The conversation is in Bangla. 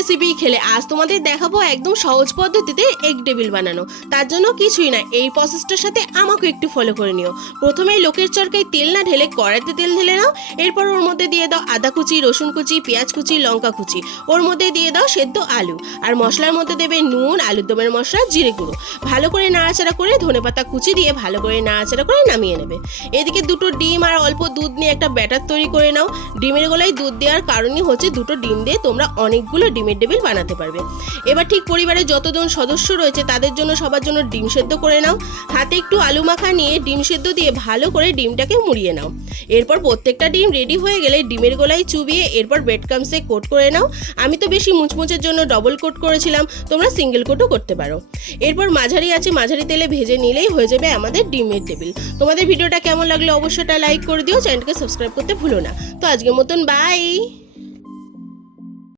রেসিপি খেলে আজ তোমাদের দেখাবো একদম সহজ পদ্ধতিতে এগ টেবিল বানানো। তার জন্য কিছুই না, এই প্রসেসটার সাথে আমাকে একটু ফলো করে নিও। প্রথমেই লোকের চরকায় তেল না ঢেলে কড়াইতে তেল ঢেলে নাও। এরপর ওর মধ্যে দিয়ে দাও আদা কুচি, রসুন কুচি, পেঁয়াজ কুচি, লঙ্কা কুচি। ওর মধ্যে দিয়ে দাও সেদ্ধ আলু, আর মশলার মধ্যে দেবে নুন, আলুর দমের মশলা, জিরে গুঁড়ো। ভালো করে নাড়াচাড়া করে ধনেপাতা কুচি দিয়ে ভালো করে নাড়াচাড়া করে নামিয়ে নেবে। এদিকে দুটো ডিম আর অল্প দুধ নিয়ে একটা ব্যাটার তৈরি করে নাও। ডিমের গোলায় দুধ দেওয়ার কারণই হচ্ছে দুটো ডিম দিয়ে তোমরা অনেকগুলো ডিমের টেবিল বানাতে পারবে। এবার ঠিক পরিবারে যতজন সদস্য রয়েছে তাদের জন্য সবার জন্য ডিম সেদ্ধ করে নাও। হাতে একটু আলু মাখা নিয়ে ডিম সেদ্ধ দিয়ে ভালো করে ডিমটাকে মুড়িয়ে নাও। এরপর প্রত্যেকটা ডিম রেডি হয়ে গেলে ডিমের গোলায় চুবিয়ে এরপর ব্রেড ক্রাম্বসে কোট করে নাও। আমি তো বেশি মুচমুচের জন্য ডবল কোট করেছিলাম, তোমরা সিঙ্গেল কোটও করতে পারো। এরপর মাঝারি তেলে ভেজে নিলেই হয়ে যাবে আমাদের ডিমের টেবিল। তোমাদের ভিডিওটা কেমন লাগলো অবশ্যই লাইক করে দিও, চ্যানেলকে সাবস্ক্রাইব করতে ভুলো না। তো আজকের মতন বাই।